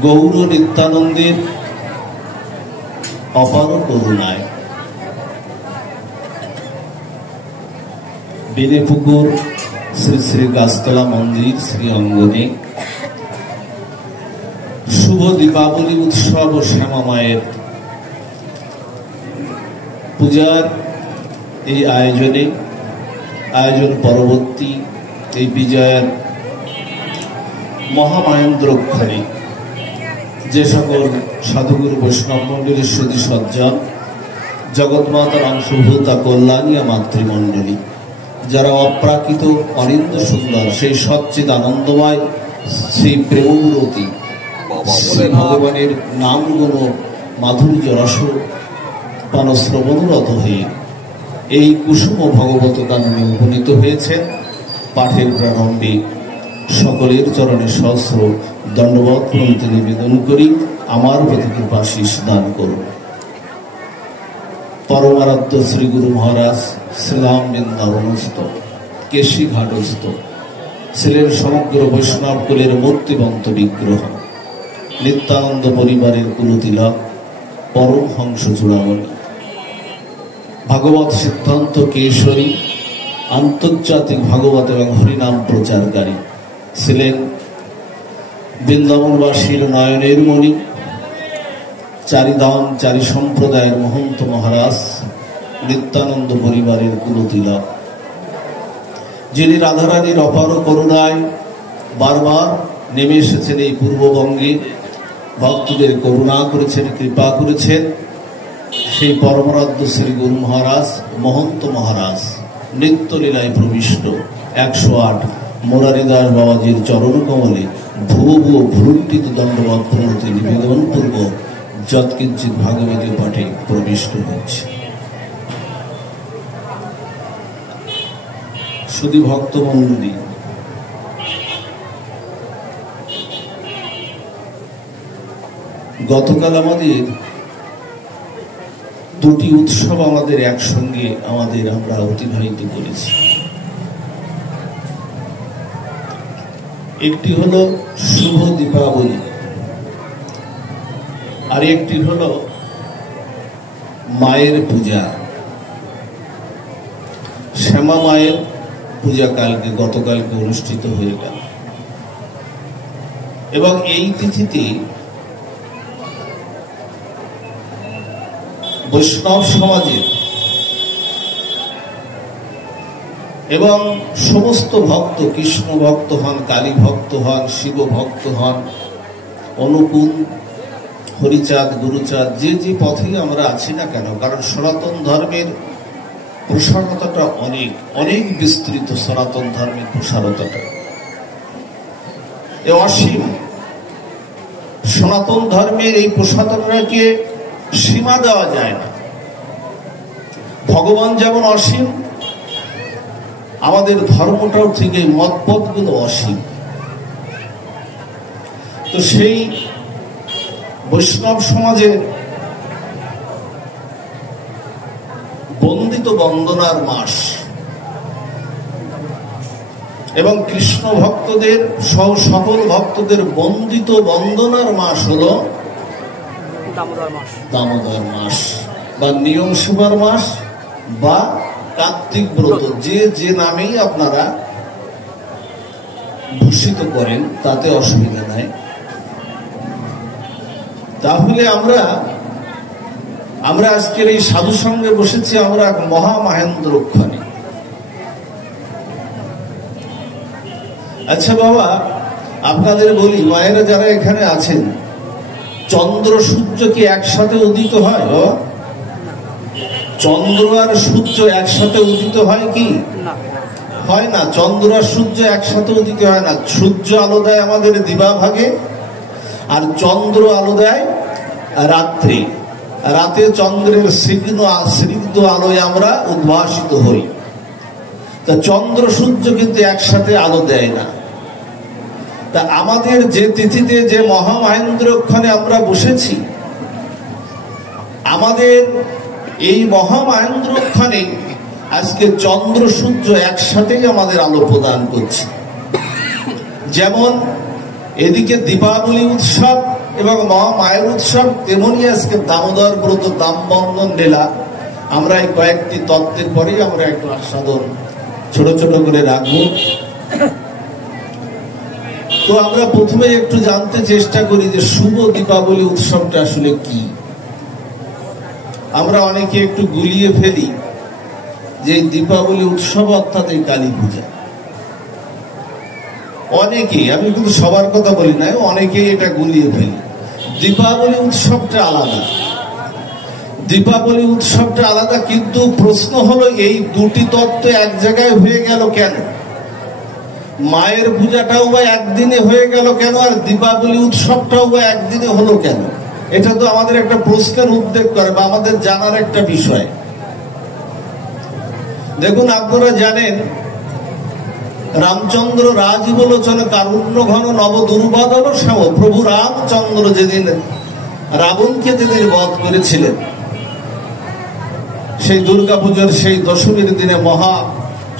গৌর নিত্যানন্দের অপার করুণায় বেলেপুকুর শ্রী শ্রী গাছতলা মন্দির শ্রী অঙ্গনে শুভ দীপাবলি উৎসব ও শ্যামা মায়ের পূজার এই আয়োজন পরবর্তী এই বিজয়ের মহামায়েন্দ্রক্ষণে যে সকল সাধুগুরু বৈষ্ণব মন্ডলীর সুধী সজ্জন, জগৎমাতার অংশভূতা কল্যাণিয়া মাতৃমণ্ডলী, যারা অপ্রাকৃত অনিন্দ সুন্দর সেই সচ্চিদ আনন্দময় সেই প্রেমমূরতি শ্রী ভগবানের নাম গুণ মাধুর্য রস পান শ্রবণরত হয়ে এই কুসুম ভগবত কাননে উপনীত হয়েছে। পাঠের প্রারম্ভে সকলের চরণে সহস্র দণ্ডবত প্রণতি নিবেদন করি, আমার প্রতি কৃপাশীষ দান করুন। পরমারাধ্য শ্রী গুরু মহারাজ শ্রীরাম বৃন্দাবনস্থ কেশী ঘাটস্থ ছিলেন সমগ্র বৈষ্ণব কুলের মূর্তিবন্ত বিগ্রহ, নিত্যানন্দ পরিবারের কুলতিলক পরমহংস চূড়ামণি, ভাগবত সিদ্ধান্ত কেশরী, আন্তর্জাতিক ভাগবত এবং হরিনাম প্রচারকারী ছিলেন বৃন্দাবনবাসীর নয়নের মণি, চারিধাম চারি সম্প্রদায়ের মহন্ত মহারাজ, নিত্যানন্দ পরিবারের কুলতিলক, যিনি রাধারানীর অপার করুণায় বারবার নেমে এসেছেন এই পূর্ববঙ্গে, ভক্তদের করুণা করেছেন, কৃপা করেছেন। সেই পরমারাধ্য শ্রী গুরু মহারাজ মহন্ত মহারাজ নিত্যলীলায় প্রবিষ্ট 108 মোরারিদাস বাবাজির চরণ কমলে ভুয়ো ভুয়ো ভ্রুণ্ঠিত দণ্ডবত প্রণতি নিবেদন পূর্বক যৎকিঞ্চিৎ ভাগবতী পাঠে প্রবিষ্ট হচ্ছে। শুধু ভক্তমণ্ডলী, গতকাল আমাদের দুটি উৎসব আমাদের একসঙ্গে আমরা অতিবাহিত করেছি। একটি হলো শুভ দীপাবলি, আর একটি হলো মায়ের পূজা। শ্যামা মায়ের পূজা গতকালকে অনুষ্ঠিত হয়ে গেল, এবং এই তিথিতে বৈষ্ণব সমাজের এবং সমস্ত ভক্ত, কৃষ্ণ ভক্ত হন, কালী ভক্ত হন, শিব ভক্ত হন, অনুকূল, হরিচাঁদ, গুরুচাঁদ, যে যে পথেই আমরা আছি না কেন, কারণ সনাতন ধর্মের প্রসারতাটা অনেক বিস্তৃত। সনাতন ধর্মের প্রসারতাটা অসীম। সনাতন ধর্মের এই প্রসারতাকে সীমা দেওয়া যায় না। ভগবান যেমন অসীম, আমাদের ধর্মটাও থেকে মতপথগুলো অসীম। তো সেই বৈষ্ণব সমাজের বন্দিত বন্দনার মাস এবং কৃষ্ণ ভক্তদের সহ সকল ভক্তদের বন্দিত বন্দনার মাস হল দামোদর মাস বা নিয়ম সুমার মাস বা কার্তিক ব্রত, যে নামেই আপনারা ভূষিত করেন তাতে অসুবিধা নাই। তাহলে আমরা আজকের এই সাধু সঙ্গে বসেছি, আমরা এক মহামহেন্দ্রক্ষণে। আচ্ছা বাবা, আপনাদের বলি, মায়েরা যারা এখানে আছেন, চন্দ্র সূর্য কি একসাথে উদিত হয়? চন্দ্র আর সূর্য একসাথে উদিত হয় কি? হয় না। চন্দ্র আর সূর্য একসাথে উদিত হয় না। সূর্য আলো দেয় আমাদের দিবাভাগে, আর চন্দ্র আলো দেয় রাত্রি। রাতে চন্দ্রের স্নিগ্ধ আলোয় আমরা উদ্ভাসিত হই। তা চন্দ্র সূর্য কিন্তু একসাথে আলো দেয় না। তা আমাদের যে তিথিতে যে মহামহেন্দ্রক্ষণে আমরা বসেছি, আমাদের এই মহামহেন্দ্রক্ষণে আজকে চন্দ্র সূর্য একসাথেই আমাদের আলো প্রদান করছে। যেমন এদিকে দীপাবলি উৎসব এবং মহামায়ের উৎসব তেমনি আজকে দামোদর ব্রত, দামবন্ধন লীলা। আমরা এই কয়েকটি তত্ত্বের পরেই আমরা একটু আস্বাদন ছোট ছোট করে রাখবো। তো আমরা প্রথমে একটু জানতে চেষ্টা করি যে শুভ দীপাবলি উৎসবটা আসলে কি। আমরা অনেকে একটু গুলিয়ে ফেলি যে দীপাবলি উৎসব অর্থাৎ এই কালী পূজা। অনেকেই, আমি কিন্তু সবার কথা বলি না, অনেকেই এটা গুলিয়ে ফেলি। দীপাবলি উৎসবটা আলাদা, দীপাবলি উৎসবটা আলাদা, কিন্তু প্রশ্ন হলো এই দুটি তত্ত্ব এক জায়গায় হয়ে গেল কেন? মায়ের পূজাটাও বা একদিনে হয়ে গেল কেন, আর দীপাবলি উৎসবটাও বা একদিনে হলো কেন? এটা তো আমাদের একটা প্রশ্নের উদ্বেগ করে বা আমাদের জানার একটা বিষয়। দেখুন, আপনারা জানেন রামচন্দ্র রাজ বলোচনে কারুণ্য ঘন নব দুর্বাদল সহ প্রভু রামচন্দ্র যেদিন রাবণকে যেদিন বধ করেছিলেন, সেই দুর্গাপূজার সেই দশমীর দিনে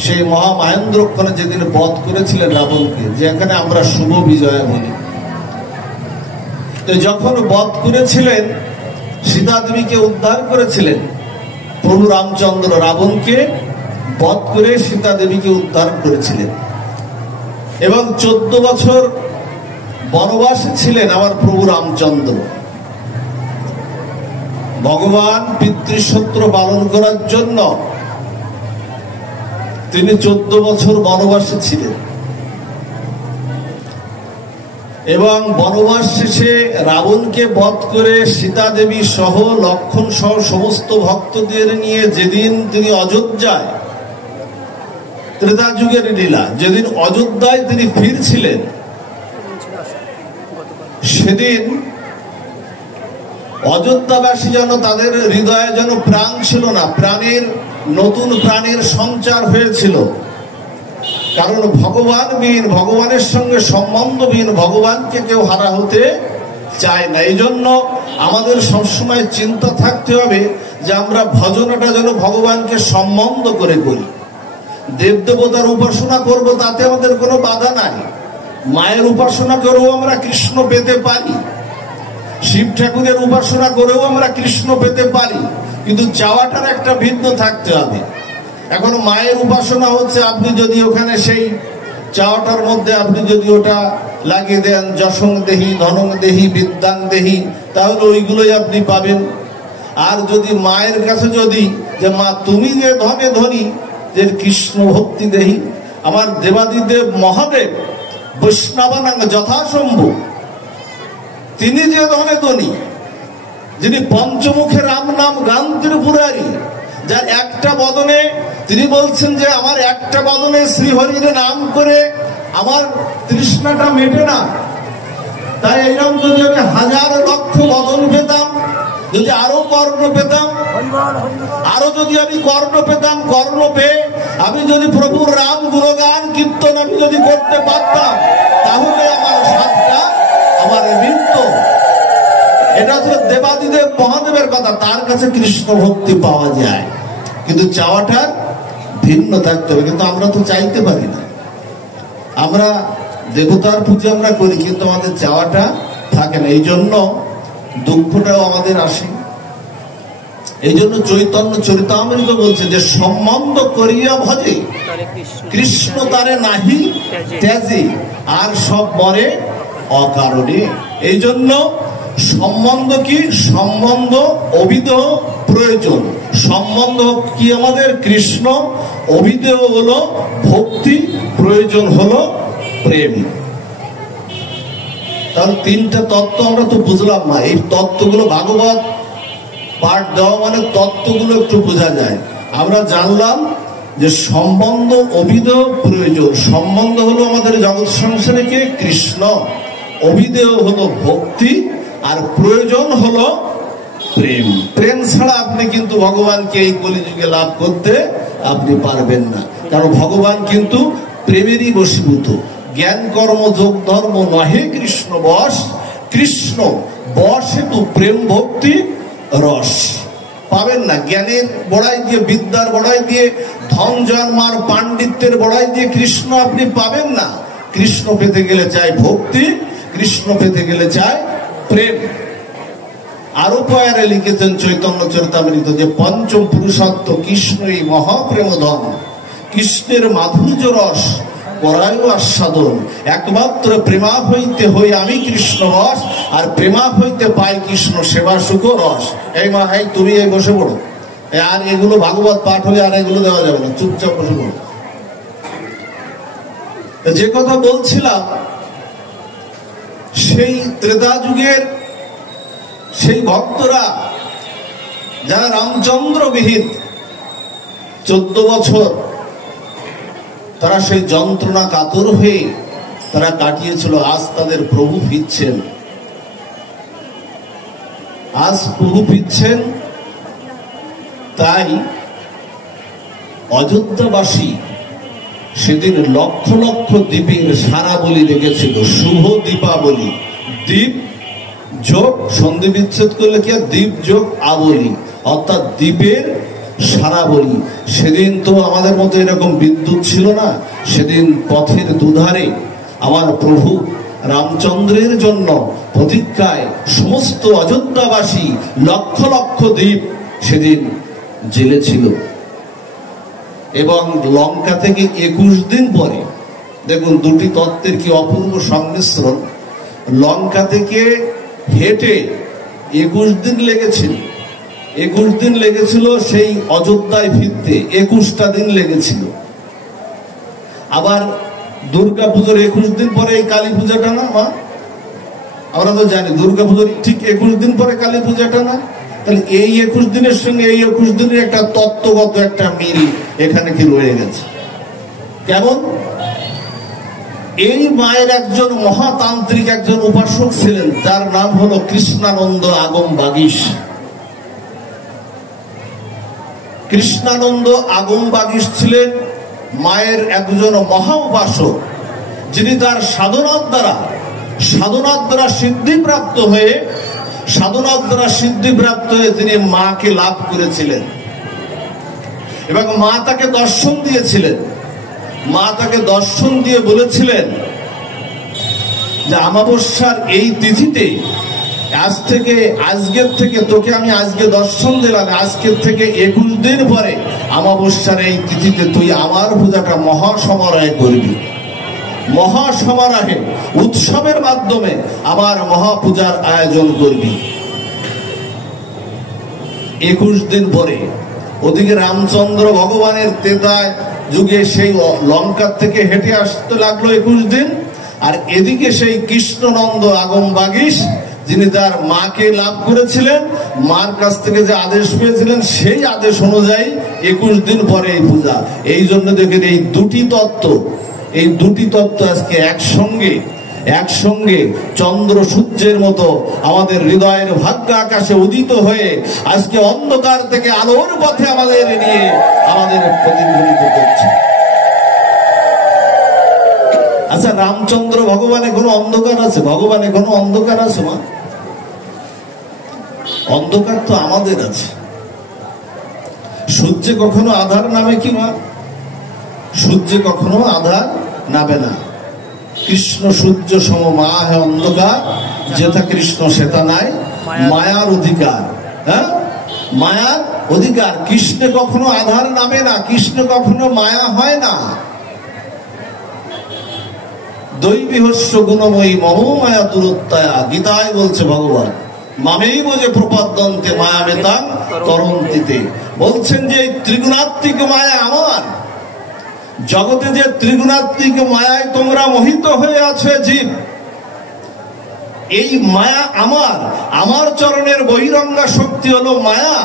সেই মহামাহেন্দ্রক্ষণে যেদিন বধ করেছিলেন রাবণকে, যেখানে আমরা শুভ বিজয়া বলি। তো যখন বধ করেছিলেন, সীতা দেবীকে উদ্ধার করেছিলেন প্রভু রামচন্দ্র, রাবণকে বধ করে সীতা দেবীকে উদ্ধার করেছিলেন। এবং 14 বছর বনবাসে ছিলেন আমার প্রভু রামচন্দ্র। ভগবান পিতৃসূত্র পালন করার জন্য তিনি 14 বছর বনবাসে ছিলেন। এবং বনবাস শেষে রাবণকে বধ করে সীতা দেবী সহ লক্ষণ সহ সমস্ত ভক্তদের নিয়ে যেদিন তিনি অযোধ্যায়, ত্রেতা যুগের লীলা, যেদিন অযোধ্যায় তিনি ফিরছিলেন, সেদিন অযোধ্যাবাসী যেন তাদের হৃদয়ে যেন প্রাণ ছিল না, নতুন প্রাণের সঞ্চার হয়েছিল। কারণ ভগবানবিহীন, ভগবানের সঙ্গে সম্বন্ধবিহীন ভগবানকে কেউ হারা হতে চায় না। এই জন্য আমাদের সবসময় চিন্তা থাকতে হবে যে আমরা ভজনটা যেন ভগবানকে সম্বন্ধ করে করি। দেবদেবতার উপাসনা করব, তাতে আমাদের কোনো বাধা নাই। মায়ের উপাসনা করেও আমরা কৃষ্ণ পেতে পারি, শিব ঠাকুরের উপাসনা করেও আমরা কৃষ্ণ পেতে পারি, কিন্তু চাওয়াটার একটা ভিন্ন থাকতে হবে। এখন মায়ের উপাসনা হচ্ছে, আপনি যদি ওখানে সেই চাওয়াটার মধ্যে আপনি যদি ওটা লাগিয়ে দেন, যশং দেহি, ধনং দেহি, বিদ্যাং দেহি, তাহলে ওইগুলোই আপনি পাবেন। আর যদি মায়ের কাছে যদি যে মা তুমি যে ধনে ধনী, যে কৃষ্ণ ভক্তি দেহি, আমার দেবাদিদেব মহাদেব বৈষ্ণবানাং যথাসম্ভু, তিনি যে ধনে ধনী, যিনি পঞ্চমুখে রাম নাম গান ত্রিপুরারি, যার একটা বদনে তিনি বলছেন যে আমার একটা বদনে শ্রীহরির নাম করে আমার তৃষ্ণাটা মেটে না। তাই এইরকম যদি আমি 1000 লক্ষ বদন পেতাম, যদি আরো কর্ণ পেতাম, আরো যদি আমি কর্ণ পেতাম, কর্ণ পেয়ে আমি যদি প্রভুর রাম গুণগান কীর্তন আমি যদি করতে পারতাম, তাহলে আমার সাতটা আমার মৃত্য। এটা হচ্ছে দেবাদিদেব মহাদেবের কথা, তার কাছে কৃষ্ণ ভক্তি পাওয়া যায়, কিন্তু চাওয়াটার ভিন্ন থাকতে হবে। কিন্তু আমরা তো চাইতে পারি না, আমরা দেবতার পুজো আমরা করি, কিন্তু আমাদের চাওয়াটা থাকে না। এই জন্য দুঃখটাও আমাদের আসে। এই জন্য চৈতন্য চরিতামৃত বলছে যে সম্বন্ধ করিয়া ভজে কৃষ্ণ তারে নাহি ত্যাজি, আর সব মরে অকারণে। এই জন্য সম্বন্ধ কি? সম্বন্ধ অভিদেহ প্রয়োজন। সম্বন্ধ কি আমাদের? কৃষ্ণ। অভিদেহ হলো ভক্তি, প্রয়োজন হলো প্রেম। তাহলে 3টা তত্ত্ব আমরা তো বুঝলাম না। এই তত্ত্বগুলো ভাগবত পাঠ দেওয়া মানে তত্ত্বগুলো একটু বোঝা যায়। আমরা জানলাম যে সম্বন্ধ, অভিদেহ, প্রয়োজন। সম্বন্ধ হলো আমাদের জগৎ সংসারে কে? কৃষ্ণ। অভিদেহ হলো ভক্তি, আর প্রয়োজন হলো প্রেম। প্রেম ছাড়া আপনি কিন্তু ভগবানকে এই কলিযুগে লাভ করতে আপনি পারবেন না, কারণ ভগবান কিন্তু প্রেমেরই বশীভূত। জ্ঞান কর্ম যোগ ধর্ম নহে কৃষ্ণ বশ, কৃষ্ণ বশ হেতু প্রেম ভক্তি রস পাবেন না। জ্ঞানের বড়াই দিয়ে, বিদ্যার বড়াই দিয়ে, ধন জন্মার পাণ্ডিত্যের বড়াই দিয়ে কৃষ্ণ আপনি পাবেন না। কৃষ্ণ পেতে গেলে চাই ভক্তি, কৃষ্ণ পেতে গেলে চাই প্রেম। আরো পয়ারে লিখেছেন চৈতন্য চরিতামৃত যে পঞ্চম পুরুষার্থ কৃষ্ণই মহাপ্রেমধন, কৃষ্ণের মাধুর্য রস করায় আস্বাদন, একমাত্র প্রেমা হইতে হই আমি কৃষ্ণ রস, আর প্রেমা হইতে পাই কৃষ্ণ সেবা সুখ রস। এই মা, এই তুমি এই বসে পড়ো, আর এগুলো ভাগবত পাঠ হলে আর এগুলো দেওয়া যাবে না, চুপচাপ বসে পড়ো। যে কথা বলছিলাম, সেই ত্রেতা যুগের সেই ভক্তরা যারা রামচন্দ্র বিহিত 14 বছর তারা সেই যন্ত্রণা কাতর হয়ে তারা কাটিয়েছিল। আজ তাদের প্রভু ফিরছেন, আজ প্রভু ফিরছেন। তাই অযোধ্যাবাসী সেদিন লক্ষ লক্ষ দ্বীপের সারা বলি রেখেছিল, শুভ দীপাবলি। দ্বীপ যোগ সন্ধি বিচ্ছেদ করলে কি দ্বীপ যোগ আবলি, অর্থাৎ দ্বীপের সারা বলি। সেদিন তো আমাদের মতো এরকম বিদ্যুৎ ছিল না। সেদিন পথের দুধারে আমার প্রভু রামচন্দ্রের জন্য প্রতীক্ষায় সমস্ত অযোধ্যাবাসী লক্ষ লক্ষ দ্বীপ সেদিন জেলেছিল। এবং লঙ্কা থেকে 21 দিন পরে, দেখুন দুটি তত্ত্বের কি অপূর্ব সংমিশ্রণ। লঙ্কা থেকে হেঁটে 21 দিন লেগেছিল, 21 দিন লেগেছিল সেই অযোধ্যায় ফিরতে, 21টা দিন লেগেছিল। আবার দুর্গাপুজোর 21 দিন পরে এই কালী পূজাটা না মা, আমরা তো জানি দুর্গাপুজোর ঠিক 21 দিন পরে কালী পূজাটা না। তাহলে এই 21 দিনের সঙ্গে এই 21 দিনের একটা তত্ত্বগত একটা মিল এখানে কি রয়ে গেছে। কেমন? এই মায়ের একজন মহাতান্ত্রিক একজন উপাসক ছিলেন, যার নাম হলো কৃষ্ণানন্দ আগম বাগীশ। কৃষ্ণানন্দ আগম বাগীশ ছিলেন মায়ের একজন মহা উপাসক, যিনি তার সাধনার দ্বারা সিদ্ধিপ্রাপ্ত হয়ে তিনি মাকে লাভ করেছিলেন। এবং মা তাকে দর্শন দিয়েছিলেন। মা তাকে দর্শন দিয়ে বলেছিলেন যে অমাবস্যার এই তিথিতে আজকের থেকে তোকে আমি আজকে দর্শন দিলাম, আজকের থেকে 21 দিন পরে অমাবস্যার এই তিথিতে তুই আমার পূজাটা মহাসমারোহে করবি। মহাসমারোহে উৎসবের মাধ্যমে আমার মহাপূজার আয়োজন করবি। 21 দিন পরে ওদিকে রামচন্দ্র ভগবানের ত্রেতা যুগে সেই লঙ্কা থেকে হেঁটে আসতে লাগলো 21 দিন, আর এদিকে সেই কৃষ্ণনন্দ আগম বাগীশ যিনি তার মাকে লাভ করেছিলেন, মার কাছ থেকে যে আদেশ পেয়েছিলেন সেই আদেশ অনুযায়ী 21 দিন পরে এই পূজা। এই জন্য দেখেন এই দুটি তত্ত্ব আজকে একসঙ্গে চন্দ্র সূর্যের মতো আমাদের হৃদয়ের ভাগ্য আকাশে উদিত হয়ে আজকে অন্ধকার থেকে আলোর পথে আমাদের নিয়ে আমাদের প্রতিফলিত করছে। আচ্ছা, রামচন্দ্র ভগবানে কোনো অন্ধকার আছে? ভগবানে কোনো অন্ধকার আছে মা? অন্ধকার তো আমাদের আছে। সূর্যে কখনো আধার নামে কি মা? সূর্যে কখনো আধার নামে না। কৃষ্ণ সূর্য সম মা হে অন্ধকার, যেথা কৃষ্ণ সেটা নাই মায়ার অধিকার। হ্যাঁ, মায়ার অধিকার। কৃষ্ণে কখনো আধার নামে না, কৃষ্ণ কখনো মায়া হয় না। দৈবিহস্য গুণময়ী মম মায়া দূরত্বয়া, গীতায় বলছে ভগবান। মামেই বোঝে প্রপদ্যন্তে মায়া মেতাং তরন্তিতে। বলছেন যে ত্রিগুণাত্মিক মায়া আমার, জগতে যে ত্রিগুণাত্মিক মায়ায় তোমরা মোহিত হয়ে আছো জীব, এই মায়া আমার চরণের বহিরঙ্গা শক্তি হলো মায়া।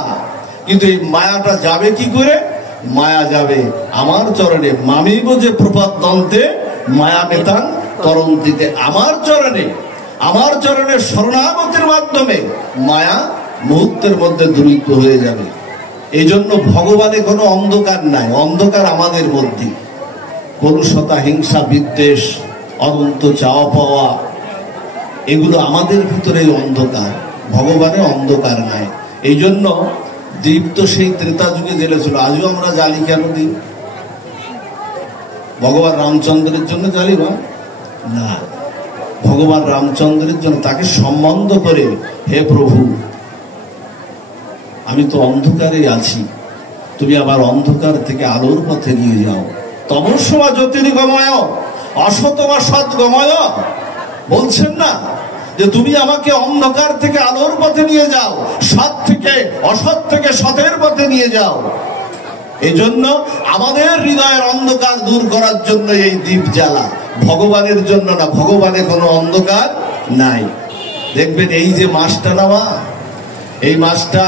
কিন্তু এই মায়াটা যাবে কি করে? মায়া যাবে আমার চরণে। মামিব যে প্রপদ্যন্তে মায়া মেতাং তরন্তিতে, আমার চরণে শরণাগতির মাধ্যমে মায়া মুহূর্তের মধ্যে দূরীভূত হয়ে যাবে। এই জন্য ভগবানে কোনো অন্ধকার নাই, অন্ধকার আমাদের মধ্যে। কলুষতা, হিংসা, বিদ্বেষ, অনন্ত চাওয়া পাওয়া, এগুলো আমাদের ভিতরে অন্ধকার। ভগবানে অন্ধকার নাই। এই জন্য দীপ তো সেই ত্রেতা যুগে জ্বেলেছিল। আজও আমরা জ্বালি কেন দীপ? ভগবান রামচন্দ্রের জন্য জ্বালি না। ভগবান রামচন্দ্রের জন্য তাকে সম্বন্ধ করে, হে প্রভু আমি তো অন্ধকারে আছি, তুমি আবার অন্ধকার থেকে আলোর পথে নিয়ে যাও। তমস্যা জ্যোতির্গময় অসতমা সদ্গময়, বলছেন না যে তুমি আমাকে অন্ধকার থেকে আলোর পথে নিয়ে যাও, সৎ থেকে অসৎ থেকে সতের পথে নিয়ে যাও। এই জন্য আমাদের হৃদয়ের অন্ধকার দূর করার জন্য এই দীপ জ্বালা, ভগবানের জন্য না। ভগবানে কোনো অন্ধকার নাই। দেখবেন এই যে মাসটা নেওয়া, এই মাসটা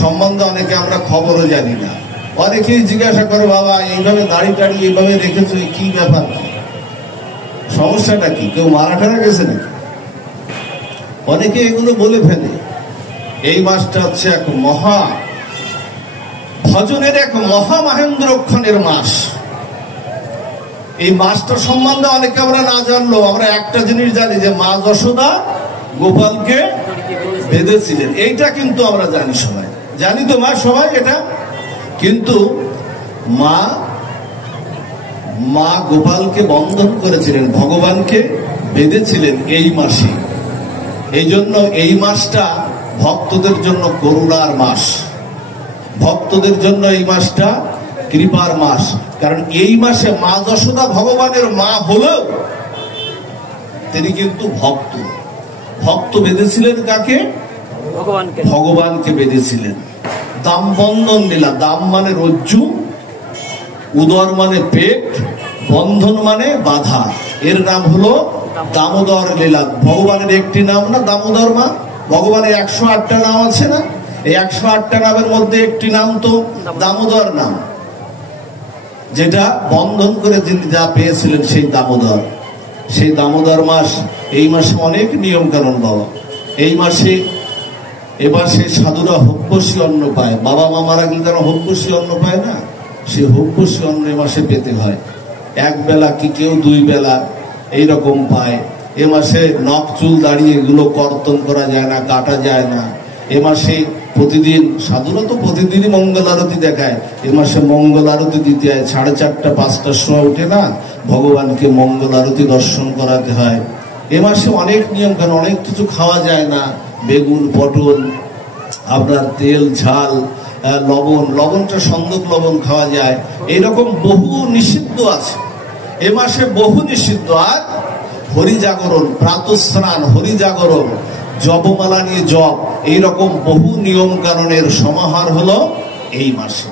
সম্বন্ধে অনেকে আমরা খবরও জানি না। অনেকেই জিজ্ঞাসা করে, বাবা এইভাবে দাড়ি টাড়ি এইভাবে রেখেছো, কি ব্যাপার, সমস্যাটা কি, কেউ মারা টারা গেছে নাকি? অনেকে এগুলো বলে ফেলে। এই মাসটা হচ্ছে এক মহা ভজনের, এক মহা মহেন্দ্রক্ষণের মাস। এই মাসটা সম্বন্ধে অনেকে আমরা না জানলেও আমরা একটা জিনিস জানি, যে মা যশোদা গোপালকে বেঁধেছিলেন, এইটা কিন্তু আমরা জানি, সবাই জানি তো মা, সবাই এটা। কিন্তু মা গোপালকে বন্ধন করেছিলেন, ভগবানকে বেঁধেছিলেন এই মাসে। এই জন্য এই মাসটা ভক্তদের জন্য করুণার মাস, ভক্তদের জন্য এই মাসটা কৃপার মাস। কারণ এই মাসে মা যশোদা ভগবানের মা হলেও তিনি কিন্তু ভক্ত বেঁধেছিলেন কাকে? ভগবানকে বেঁধেছিলেন। দাম বন্ধন লীলা, দাম মানে রজ্জু, উদর মানে পেট, বন্ধন মানে বাধা, এর নাম হলো দামোদর লীলা। ভগবানের একটি নাম না দামোদর মা? ভগবানের 108টা নাম আছে না? এই 108টা নামের মধ্যে একটি নাম তো দামোদর নাম, যেটা বন্ধন করে যিনি যা পেয়েছিলেন সেই দামোদর। সেই দামোদর মাস, এই মাসে অনেক নিয়ম কানুন বাবা। এই মাসে এবার সেই সাধুরা হোপ্পসী অন্ন পায়। বাবা মা মারা গেলে তারা হোপ্পসী অন্ন পায় না, সে হোপ্পসী অন্ন এ মাসে পেতে হয়। এক বেলা কি কেউ 2 বেলা এইরকম পায়। এ মাসে নখ চুল দাঁড়িয়ে এগুলো কর্তন করা যায় না, কাটা যায় না। এ মাসে প্রতিদিন, সাধুরা তো প্রতিদিনই মঙ্গল আরতি দেখায়, এ মাসে মঙ্গল আরতি দিতে হয়। 4:30 5টার সময় উঠে না ভগবানকে মঙ্গল আরতি দর্শন করাতে হয়। এ মাসে অনেক নিয়ম কারণ, অনেক কিছু খাওয়া যায় না। বেগুন, পটল, আপনার তেল, ঝাল, লবণটা সন্দক লবণ খাওয়া যায়। এইরকম বহু নিষিদ্ধ আছে এ মাসে, বহু নিষিদ্ধ। আর হরিজাগরণ, প্রাতঃস্নান, হরিজাগরণ, জপমালা নিয়ে জপ, এইরকম বহু নিয়ম কানুনের সমাহার হলো এই মাসে।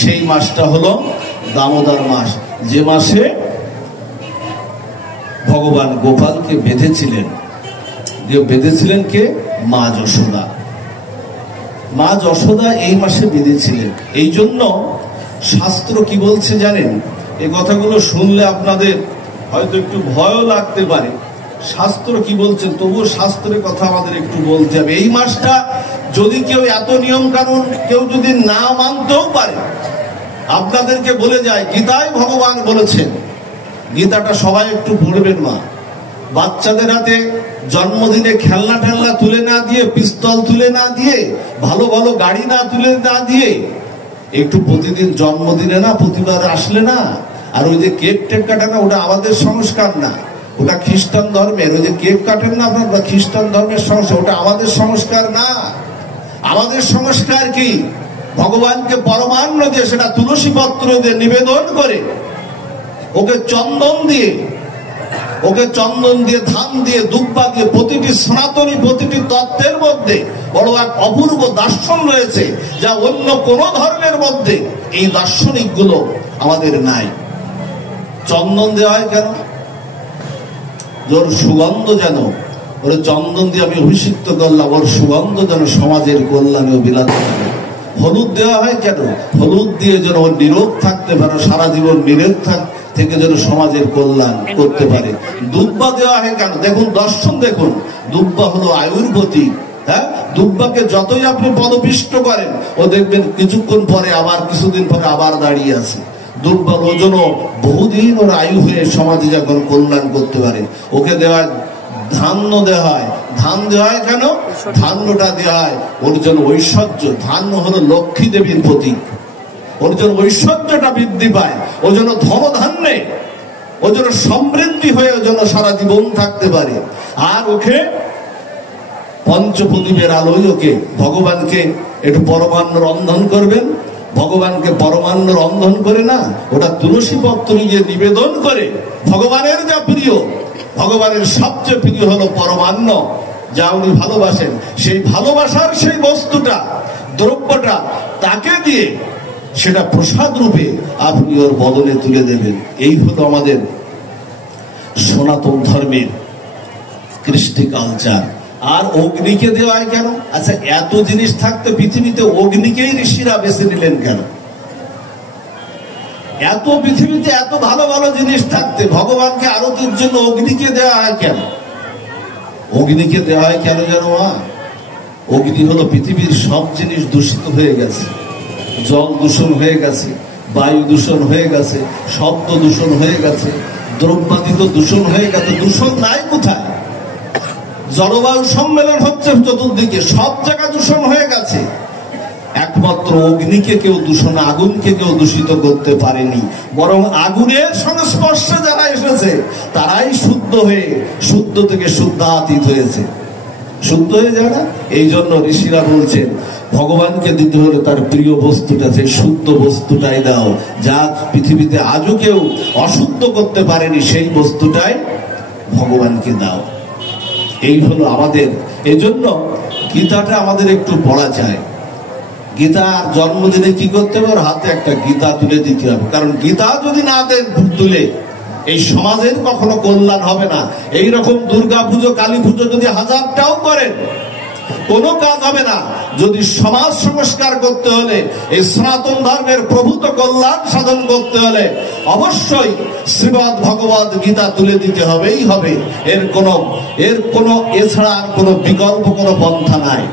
সেই মাসটা হলো দামোদর মাস, যে মাসে ভগবান গোপালকে বেঁধেছিলেন। বেঁধেছিলেন কে? মা যশোদা। মা যশোদা এই মাসে বেঁধেছিলেন। এই জন্য শাস্ত্র কি বলছে জানেন? এই কথাগুলো শুনলে আপনাদের হয়তো একটু ভয়ও লাগতে পারে। শাস্ত্র কি বলছেন, তবুও শাস্ত্রের কথা আমাদের একটু বলতে হবে। এই মাসটা যদি কেউ এত নিয়ম কানুন কেউ যদি না মানতেও পারে, আপনাদেরকে বলে যায় গীতায় ভগবান বলেছেন, গীতাটা সবাই একটু পড়বেন। মা বাচ্চাদের হাতে জন্মদিনে খেলনা টেলনা তুলে না দিয়ে, পিস্তল তুলে না দিয়ে, ভালো ভালো গাড়ি না তুলে না দিয়ে, একটু প্রতিদিন জন্মদিনে না প্রতিবার আসলে না, আর ওই যে কেক টেক কাটে না, ওটা আমাদের সংস্কার না, ওটা খ্রিস্টান ধর্মের। ওই যে কেক কাটেন না আপনার, খ্রিস্টান ধর্মের সংস্কার, ওটা আমাদের সংস্কার না। আমাদের সংস্কার কি? ভগবানকে পরমান্ন দিয়ে, সেটা তুলসী পত্র দিয়ে নিবেদন করে, ওকে চন্দন দিয়ে, ধান দিয়ে, দুব্বা দিয়ে, প্রতিটি সনাতনী, প্রতিটি তত্ত্বের মধ্যে বড় এক অপূর্ব দর্শন রয়েছে, যা অন্য কোন ধর্মের মধ্যে এই দার্শনিক গুলো আমাদের নাই। চন্দন দেওয়া হয় কেন? ওর সুগন্ধ যেন, ওরে চন্দন দিয়ে আমি অভিষিক্ত করলাম, ওর সুগন্ধ যেন সমাজের কল্যাণে বিলাত করে। হলুদ দেওয়া হয় কেন? হলুদ দিয়ে যেন ওর নিরোগ থাকতে পারে, সারা জীবন নিরোগ থেকে যেন সমাজের কল্যাণ করতে পারে। দুব্বা দেওয়া হয় কেন? দেখুন দর্শন, দেখুন দুব্বা হলো আয়ুর প্রতীক। হ্যাঁ, দুব্বাকে যতই আপনি পদপিষ্ট করেন, ও দেখবেন কিছুক্ষণ পরে আবার, কিছুদিন পরে আবার দাঁড়িয়ে আছে। দুব্বার ওজনও বহুদিন ওর আয়ু হয়ে সমাজে যখন কল্যাণ করতে পারে। ওকে দেওয়া ধান্য দেওয়া হয়। ধান দেওয়া হয় কেন? ধান্যটা দেওয়া হয় ওর জন্য ঐশ্বর্য। ধান্য হলো লক্ষ্মী দেবীর প্রতীক, ওর জন্য ঐশ্বর্যটা বৃদ্ধি পায়, ওর জন্য ধনধান্যে ও যেন সমৃদ্ধি হয়ে ও যেন সারা জীবন থাকতে পারে। আর ওকে পঞ্চপ্রদীপের আলোয় ওকে ভগবানকে একটু পরমান্ন রন্ধন করবেন। ভগবানকে পরমান্ন রন্ধন করে না, ওটা তুলসী পত্র নিয়ে নিবেদন করে। ভগবানের যা প্রিয়, ভগবানের সবচেয়ে প্রিয় হলো পরমান্ন, যা উনি ভালোবাসেন। সেই ভালোবাসার সেই বস্তুটা, দ্রব্যটা তাকে দিয়ে সেটা প্রসাদ রূপে আপনি ওর বদলে তুলে দেবেন। এই হলো আমাদের সনাতন ধর্মের কৃষ্টি কালচার। আর অগ্নিকে দেওয়া হয় কেন? আচ্ছা, এত জিনিস থাকতে পৃথিবীতে অগ্নিকেই ঋষিরা বেছে নিলেন কেন? এত পৃথিবীতে এত ভালো ভালো জিনিস থাকতে ভগবানকে আরতির জন্য অগ্নিকে দেওয়া হয় কেন? অগ্নিকে দেওয়া হয় কেন জানো? অগ্নি হলো পৃথিবীর সব জিনিস দূষিত হয়ে গেছে। জল দূষণ হয়ে গেছে, বায়ু দূষণ হয়ে গেছে, শব্দ দূষণ হয়ে গেছে, দ্রব্যাদিত দূষণ হয়ে গেছে। দূষণ নাই কোথায়? জলবায়ু সম্মেলন হচ্ছে চতুর্দিকে, সব জায়গা দূষণ হয়ে গেছে। একমাত্র অগ্নিকে কেউ দূষণ, আগুনকে কেউ দূষিত করতে পারেনি। বরং আগুনের সংস্পর্শে যারা এসেছে তারাই শুদ্ধ হয়ে, শুদ্ধ থেকে শুদ্ধাতীত হয়েছে। শুদ্ধ হয়ে যায় না? এই জন্য ঋষিরা বলছেন ভগবানকে দিতে হলে তার প্রিয় বস্তুটা, সেই শুদ্ধ বস্তুটাই দাও, যা পৃথিবীতে আজও কেউ অশুদ্ধ করতে পারেনি, সেই বস্তুটাই ভগবানকে দাও। এই হলো আমাদের। এই জন্য গীতাটা আমাদের একটু পড়া চাই। গীতার জন্মদিনে কি করতে হবে? হাতে একটা গীতা তুলে দিতে হবে। কারণ গীতা যদি না দেন তুলে, এই সমাজের কখনো কল্যাণ হবে না। এইরকম দুর্গা পুজো, কালী পুজো যদি হাজারটাও করেন, কোনো কাজ হবে না। যদি সমাজ সংস্কার করতে হলে, এই সনাতন ধর্মের প্রভূত কল্যাণ সাধন করতে হলে অবশ্যই শ্রীমদ্ ভগবদ গীতা তুলে দিতে হবেই হবে। এর কোনো এছাড়া আর কোনো বিকল্প কোনো পন্থা নাই।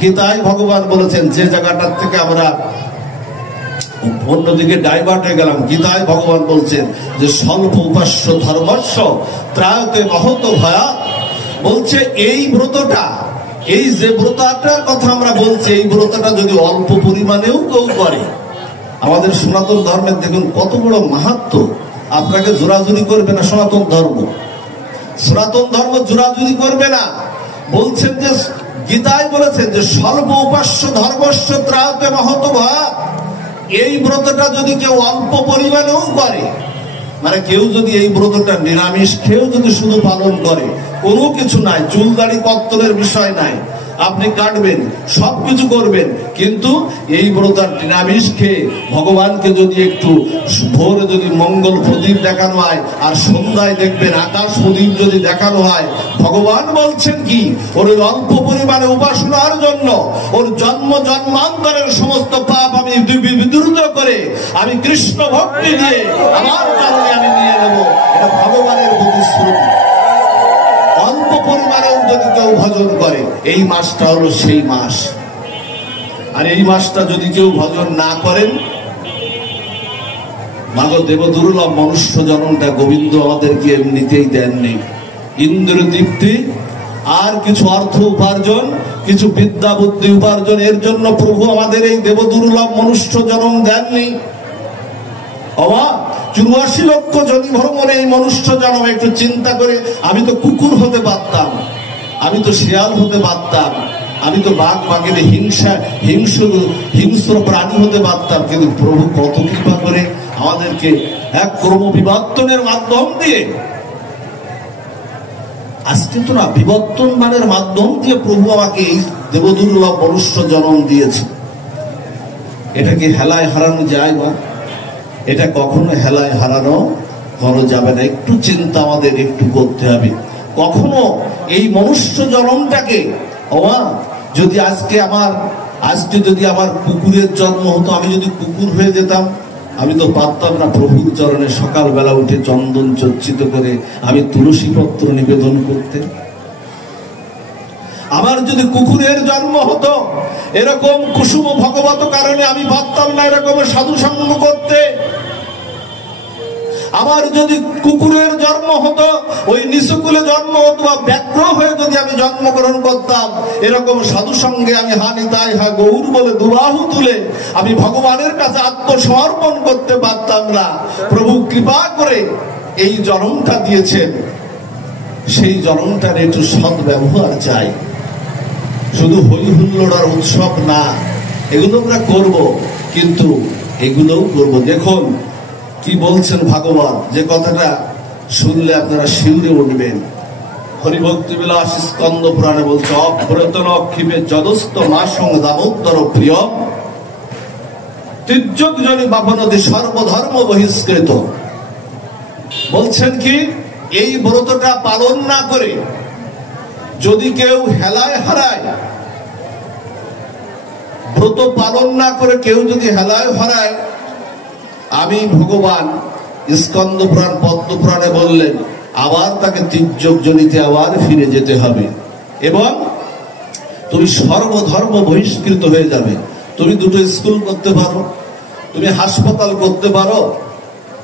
গীতায় ভগবান বলেছেন, যে জায়গাটার থেকে আমরা অন্যদিকে ডাইভার্ট হয়ে গেলাম, গীতায় ভগবান বলছেন যে স্বল্প উপাস্য ধর্মস্য ত্রায়তে মহত ভয়া। বলছে এই ব্রতটা, এই যে ব্রতটার কথা আমরা বলছি, এই ব্রতটা যদি অল্প পরিমাণেও কেউ করে, আমাদের সনাতন ধর্মের দেখুন কত বড় মাহাত্ম্য। আপনাকে জোরাজুরি করবে না সনাতন ধর্ম, সনাতন ধর্ম জোরাজুরি করবে না। বলছেন যে গীতায় বলেছেন যে স্বল্প উপাস্য ধর্মস্য ত্রায়তে মহত ভয়া। এই ব্রতটা যদি কেউ অল্প পরিমাণেও করে, মানে কেউ যদি এই ব্রতটা নিরামিষ খেয়েও যদি শুধু পালন করে, কোনো কিছু নাই, চুল দাড়ি কত্তলের বিষয় নাই, আপনি কাটবেন, সবকিছু করবেন, কিন্তু এই ব্রতার নিরামিষ খেয়ে ভগবানকে যদি একটু ভোরে যদি মঙ্গল প্রদীপ দেখানো হয়, আর সন্ধ্যায় দেখবেন আকাশ প্রদীপ যদি দেখানো হয়, ভগবান বলছেন কি, ওর অল্প পরিমাণে উপাসনার জন্য ওর জন্ম জন্মান্তরের সমস্ত পাপ আমি বিদূর করে আমি কৃষ্ণ ভক্তি দিয়ে আমার কারণে আমি নিয়ে নেব। এটা ভগবানের প্রতিশ্রুতি। অল্প পরিমাণেও যদি কেউ ভজন করে, এই মাসটা হলো সেই মাস। আর এই মাসটা যদি কেউ ভজন না করেন, মাগো দেব দুর্লভ মনুষ্য জন্মটা গোবিন্দ আমাদেরকে এমনিতেই দেননি। ইন্দ্র দীপ্তি আর কিছু অর্থ উপার্জন, কিছু বিদ্যা বুদ্ধি উপার্জন, এর জন্য প্রভু আমাদের এই দেব দুর্লভ মনুষ্য জন্ম দেননি। 84 লক্ষ জনি ভ্রমণে এই মনুষ্য জন্ম। একটু চিন্তা করে, আমি তো কুকুর হতে পারতাম, আমি তো শিয়াল হতে পারতাম, আমি তো বাঘ বাঘের হিংস্র প্রাণী হতে পারতাম, কিন্তু প্রভু কত কৃপা করে আমাদেরকে এক ক্রম বিবর্তনের মাধ্যম দিয়ে, আজকে তো না বিবর্তন মানের মাধ্যম দিয়ে প্রভু আমাকে এই দেবদুর্লভ মনুষ্য জন্ম দিয়েছে। এটা কি হেলায় হারানো যায়? বা এটা কখনো হেলায় হারানো যাবে না। একটু চিন্তা আমাদের একটু করতে হবে। কখনো এই মনুষ্য জন্মটাকে যদি আজকে যদি আমার কুকুরের জন্ম হতো, আমি যদি কুকুর হয়ে যেতাম, আমি তো পারতাম না প্রভুর চরণে সকালবেলা উঠে চন্দন চর্চিত করে আমি তুলসী পত্র নিবেদন করতে। আমার যদি কুকুরের জন্ম হতো, এরকম কুসুম ভগবত কারণে আমি পারতাম না এরকম সাধু সঙ্গ করতে। আমার যদি কুকুরের জন্ম হতো, ওই নিচুকুলে জন্ম হতো, বা ব্যাঘ্র হয়ে যদি আমি জন্মগ্রহণ করতাম, এরকম সাধু সঙ্গে আমি হানিতাই হা গৌর বলে দুবাহু তুলে আমি ভগবানের কাছে আত্মসমর্পণ করতে পারতাম না। প্রভু কৃপা করে এই জন্মটা দিয়েছেন, সেই জন্মটার একটু সৎ ব্যবহার চাই। শুধু হই হুল্লোড় আর উৎসব না, এগুলো আমরা করব, কিন্তু এগুলোও করব। দেখুন কি বলছেন ভাগবত, যে কথাটা শুনলে আপনারা শিউরে উঠবেন। হরিভক্তি বিলাস স্কন্দ পুরাণে বলছে, অপ্রতন অক্ষিপে যদস্ত মাসং দামোদর প্রিয় তির্যকজনী বাপনদী সর্বধর্ম বহিষ্কৃত। বলছেন কি, এই ব্রতটা পালন না করে যদি কেউ হেলায় হারায়, ব্রত পালন না করে কেউ যদি হেলায় হারায়, আমি ভগবান স্কন্দ পুরাণ পদ্ম পুরাণে বললেন আবার তাকে তির্যক জনিতে আবার ফিরে যেতে হবে এবং তুমি সর্বধর্ম বহিষ্কৃত হয়ে যাবে। তুমি দুটো স্কুল করতে পারো, তুমি হাসপাতাল করতে পারো,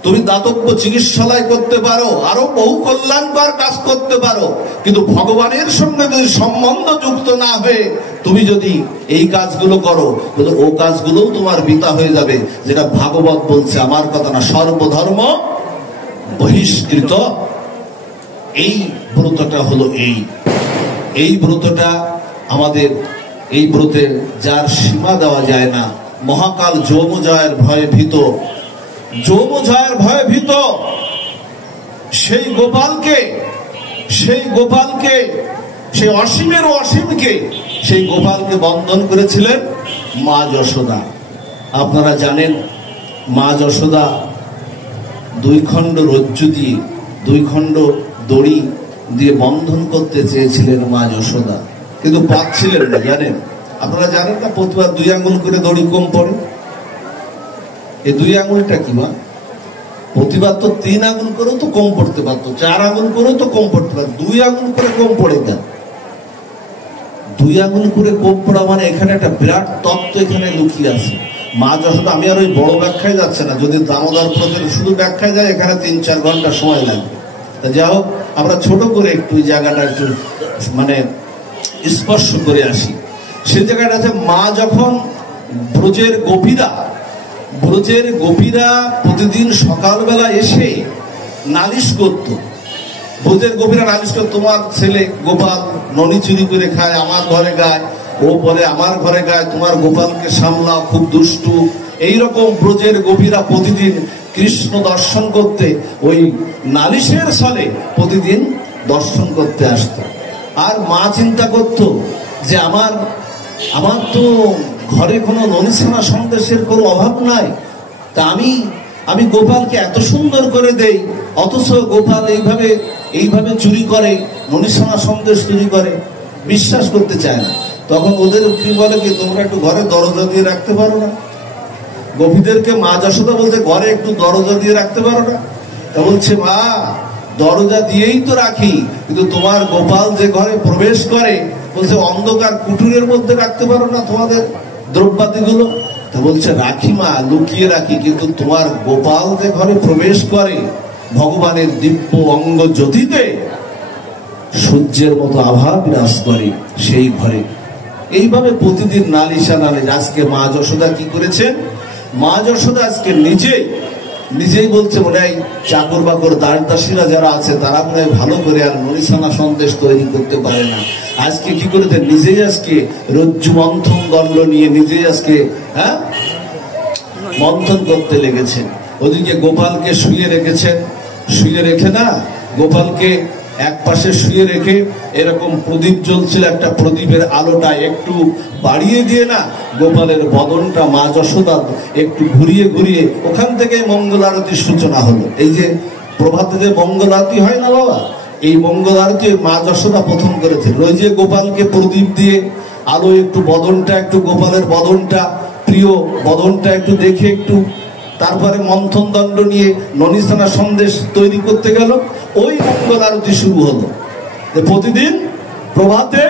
তুমি দাতব্য চিকিৎসালয় করতে পারো, আরো বহু কল্যাণকর কাজ করতে পারো, কিন্তু ভগবানের সঙ্গে যদি সম্বন্ধ যুক্ত না হয়ে তুমি যদি এই কাজগুলো করো, ও কাজগুলোও তোমার বৃথা হয়ে যাবে। যেটা ভাগবত বলছে, আমার কথা না, সর্বধর্ম বহিষ্কৃত। এই ব্রতটা হলো এই ব্রতটা আমাদের, এই ব্রতে যার সীমা দেওয়া যায় না। মহাকাল যৌমজয়ের ভয়ে ভীত, যৌমজয়ের ভয়ে ভীত সেই গোপালকে, সেই অসীমের অসীমকে, সেই গোপালকে বন্ধন করেছিলেন মা যশোদা। আপনারা জানেন মা যশোদা দুই খণ্ড রজ্জু দিয়ে, দুই খণ্ড দড়ি দিয়ে বন্ধন করতে চেয়েছিলেন মা যশোদা, কিন্তু পাচ্ছিলেন না। জানেন, আপনারা জানেন না, প্রতিবার 2 আঙ্গুল করে দড়ি কম পড়ে। এই 2 আঙ্গুলটা কি মা? প্রতিবার তো 3 আঙ্গুল করেও তো কম পড়তে পারতো, 4 আঙ্গুল করেও তো কম পড়তে পারতো, 2 আঙ্গুল করে কম পড়ে কেন? 2 আঙ্গুল করে কম পড়া মানে এখানে একটা বিরাট তত্ত্ব এখানে লুকিয়ে আছে। মা যশোদা, আমি আর ওই বড় ব্যাখ্যায় যাচ্ছে না, যদি দামোদর ব্রতের শুধু ব্যাখ্যায় যায় এখানে 3-4 ঘন্টা সময় লাগবে। যা হোক, আমরা ছোট করে একটু এই জায়গাটা একটু মানে স্পর্শ করে আসি। সে জায়গাটা আছে, মা যখন ব্রজের গোপীরা প্রতিদিন সকালবেলা এসে নালিশ করত, ব্রজের গোপীরা নালিশ করত, তোমার ছেলে গোপাল ননি চুরি করে খায়, আমার ঘরে গায়, ও বলে আমার ঘরে গায়, তোমার গোপালকে সামলাও, খুব দুষ্টু। এইরকম ব্রজের গোপীরা প্রতিদিন কৃষ্ণ দর্শন করতে, ওই নালিশের ছলে প্রতিদিন দর্শন করতে আসত। আর মা চিন্তা করত যে আমার তো ঘরে কোনো ননিছানা সন্দেশের কোনো অভাব নাই, তা আমি গোপালকে এত সুন্দর করে দেই, অথচ গোপাল এইভাবে চুরি করে, ননিছানা সন্দেশ চুরি করে, বিশ্বাস করতে চায় না। তখন ওদের কি বলে কি, তোমরা একটু ঘরে দরজা দিয়ে রাখতে পারো না? গোপীদেরকে মা যশোদা বলছে, ঘরে একটু দরজা দিয়ে রাখতে পারো না? তা বলছে, মা দরজা দিয়েই তো রাখি, কিন্তু তোমার গোপাল যে ঘরে প্রবেশ করে, বলছে অন্ধকার কুটুরের মধ্যে রাখতে পারো না তোমাদের দ্রব্যাদিগুলো? তা বলছে, রাখি মা, লুকিয়ে রাখি, কিন্তু তোমার গোপাল যে ঘরে প্রবেশ করে ভগবানের দিব্য অঙ্গ জ্যোতিতে সূর্যের মতো আভা বিরাজ করে সেই ঘরে। এইভাবে প্রতিদিন নালিশ। আজকে মা যশোদা কি করেছেন? মা যশোদা আজকে নিজেই বলছে, মনে হয় চাকর বাকর দাসদাসীরা যারা আছে তারা মনে হয় ভালো করে আর ননিছানা সন্দেশ তৈরি করতে পারে না। আজকে কি করেছে, নিজেই আজকে রজ্জু মন্থন দণ্ড নিয়ে নিজেই আজকে মন্থন করতে লেগেছেন। ওদিকে গোপালকে শুয়ে রেখেছেন, শুয়ে রেখে না, গোপালকে এক পাশে শুয়ে রেখে এরকম প্রদীপ জ্বলছিল, একটা প্রদীপের আলোটা একটু বাড়িয়ে দিয়ে না, গোপালের বদনটা মা যশোদা একটু ঘুরিয়ে ওখান থেকে মঙ্গল আরতির সূচনা হলো। এই যে প্রভাতে যে মঙ্গল আরতি হয় না বাবা, এই মঙ্গল আরতি মা যশোদা প্রথম করেছিল। ওই যে গোপালকে প্রদীপ দিয়ে আলো একটু বদনটা, একটু গোপালের বদনটা, প্রিয় বদনটা একটু দেখে, একটু তারপরে মন্থন দণ্ড নিয়ে ননিছানা সন্দেশ তৈরি করতে গেল। ওই মঙ্গল আরতি শুরু হলো। প্রতিদিন প্রভাতে